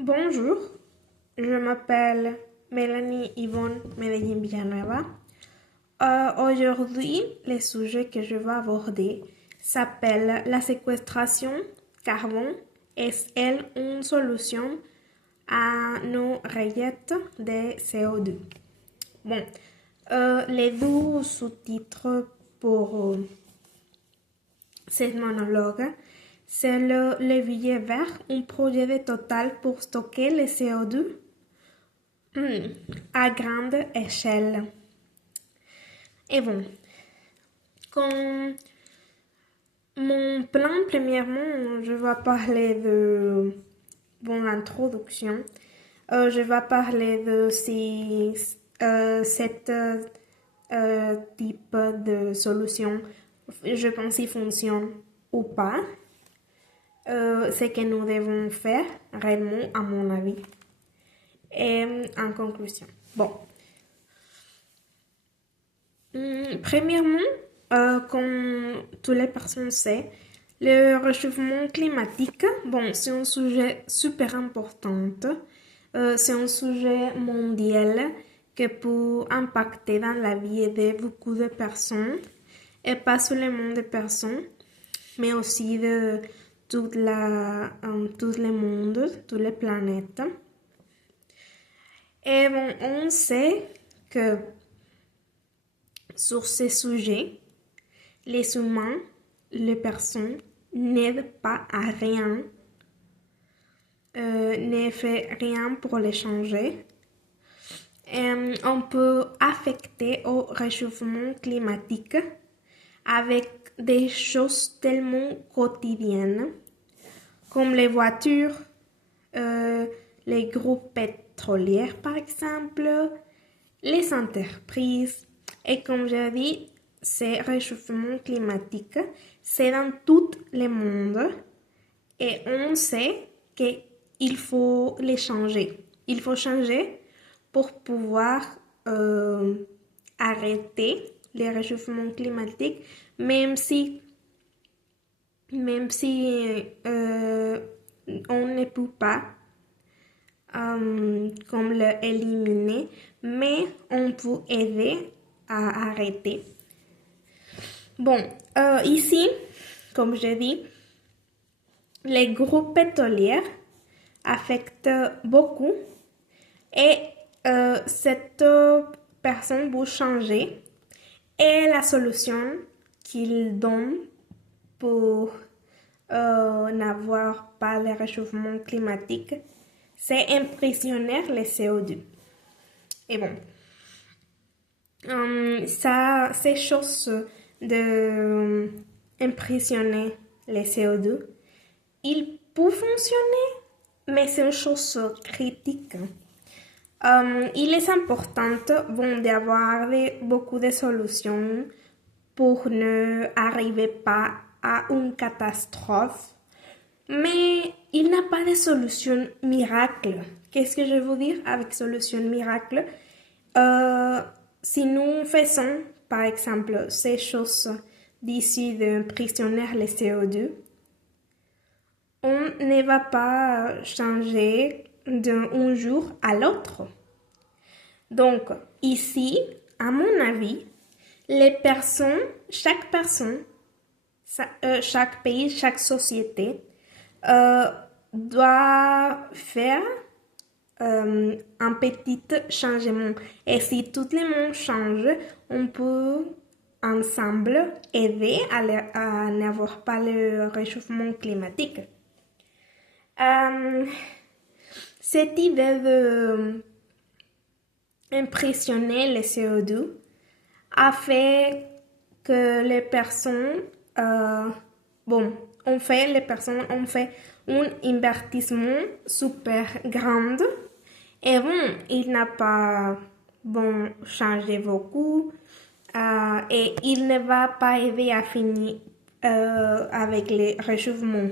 Bonjour, je m'appelle Mélanie Yvonne Medellín Villanueva. Aujourd'hui, le sujet que je vais aborder s'appelle la séquestration carbone. Est-elle une solution à nos rillettes de CO2? Bon, les deux sous-titres pour ce monologue, c'est le levier vert, un projet de Total pour stocker le CO2 à grande échelle. Et bon, comme mon plan, premièrement, je vais parler de l'introduction. Je vais parler de si cet type de solution, je pense, il fonctionne ou pas. Ce que nous devons faire réellement, à mon avis. Et en conclusion. Bon. Premièrement, comme toutes les personnes savent, le réchauffement climatique, bon, c'est un sujet super important. C'est un sujet mondial qui peut impacter dans la vie de beaucoup de personnes, et pas seulement de personnes, mais aussi de tout le monde, toutes les planètes. Et bon, on sait que sur ces sujets, les humains, les personnes n'aident pas à rien, ne fait rien pour les changer. On peut affecter au réchauffement climatique avec des choses tellement quotidiennes comme les voitures, les groupes pétroliers par exemple, les entreprises. Et comme j'ai dit, ce réchauffement climatique, c'est dans tout le monde et on sait qu'il faut les changer. Il faut changer pour pouvoir arrêter le réchauffement climatique, même si on ne peut pas comme l'éliminer, mais on peut aider à arrêter. Bon, ici, comme je dis, les groupes pétroliers affectent beaucoup et cette personne veut changer et la solution qu'ils donnent pour n'avoir pas le réchauffement climatique, c'est impressionner le CO2. Et bon, ces choses de impressionner le CO2, il peut fonctionner, mais c'est une chose critique. Il est important d'avoir beaucoup de solutions pour ne arriver pas à une catastrophe, mais il n'y a pas de solution miracle. Qu'est-ce que je veux dire avec solution miracle? Si nous faisons, par exemple, ces choses d'ici d'emprisonner le CO2, on ne va pas changer d'un jour à l'autre. Donc, ici, à mon avis, chaque personne, chaque pays, chaque société doit faire un petit changement. Et si tout le monde change, on peut ensemble aider à n'avoir pas le réchauffement climatique. Cette idée de impressionner le CO2 a fait que les personnes, on fait un investissement super grand et bon, il n'a pas changé beaucoup et il ne va pas aider à finir avec les réchauffements.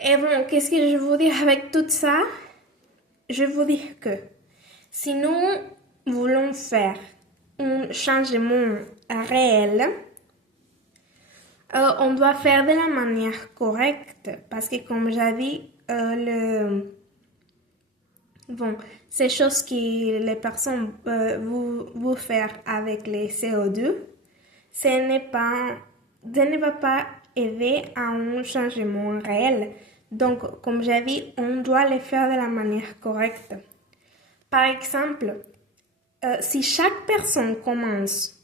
Et bon, qu'est-ce que je veux dire avec tout ça? Je veux dire que si nous voulons faire un changement réel, on doit faire de la manière correcte parce que comme j'ai dit, ces choses que les personnes vont faire avec les CO2, ne va pas aider à un changement réel. Donc, comme j'ai dit, on doit les faire de la manière correcte. Par exemple, si chaque personne commence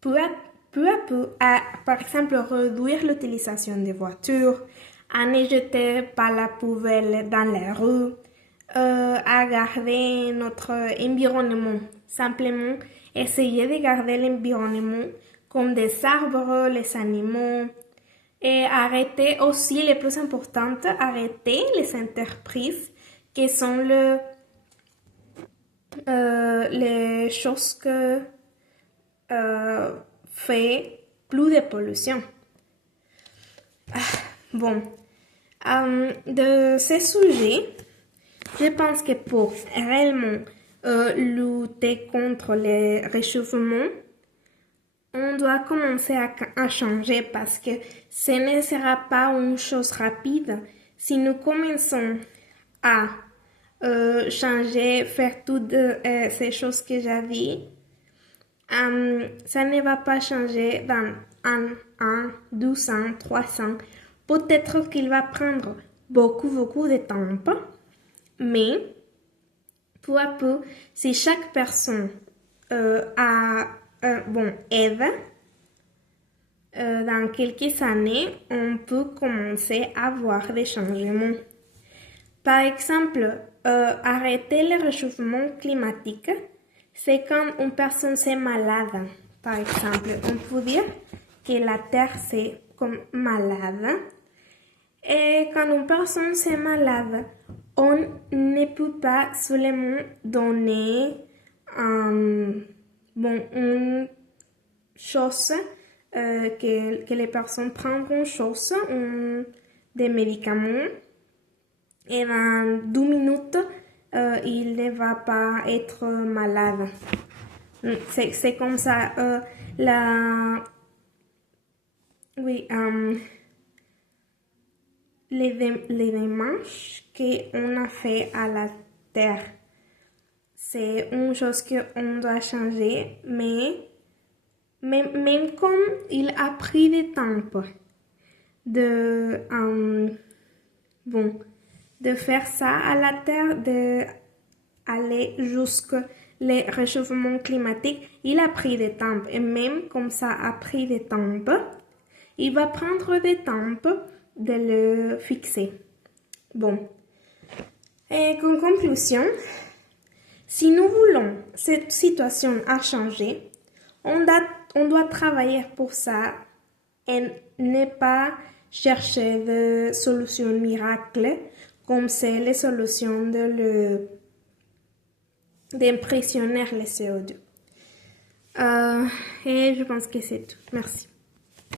peu à peu à, par exemple, réduire l'utilisation des voitures, à ne jeter pas la poubelle dans les rues, à garder notre environnement. Simplement, essayer de garder l'environnement comme des arbres, les animaux, et arrêter aussi, le plus important, arrêter les entreprises qui sont les choses que fait plus de pollution. De ce sujet, je pense que pour réellement lutter contre le réchauffement, on doit commencer à changer parce que ce ne sera pas une chose rapide. Si nous commençons à changer, faire toutes ces choses que j'ai dit, ça ne va pas changer dans 200, 300. Peut-être qu'il va prendre beaucoup de temps, mais peu à peu, si chaque personne aide, dans quelques années, on peut commencer à voir des changements. Par exemple, arrêter le réchauffement climatique, c'est quand une personne est malade. Par exemple, on peut dire que la Terre c'est comme malade. Et quand une personne est malade, on ne peut pas seulement donner une chose que les personnes prennent une chose, des médicaments, et dans 2 minutes, il ne va pas être malade. C'est comme ça. Les démarches qu'on a fait à la Terre, c'est une chose qu'on doit changer, mais même comme il a pris du temps de faire ça à la Terre, d'aller jusqu'au réchauffement climatique, il a pris du temps. Et même comme ça a pris du temps, il va prendre du temps de le fixer. Et en conclusion, si nous voulons cette situation à changer, on doit travailler pour ça et ne pas chercher de solutions miracles comme c'est les solutions d'impressionner les CO2. Et je pense que c'est tout. Merci.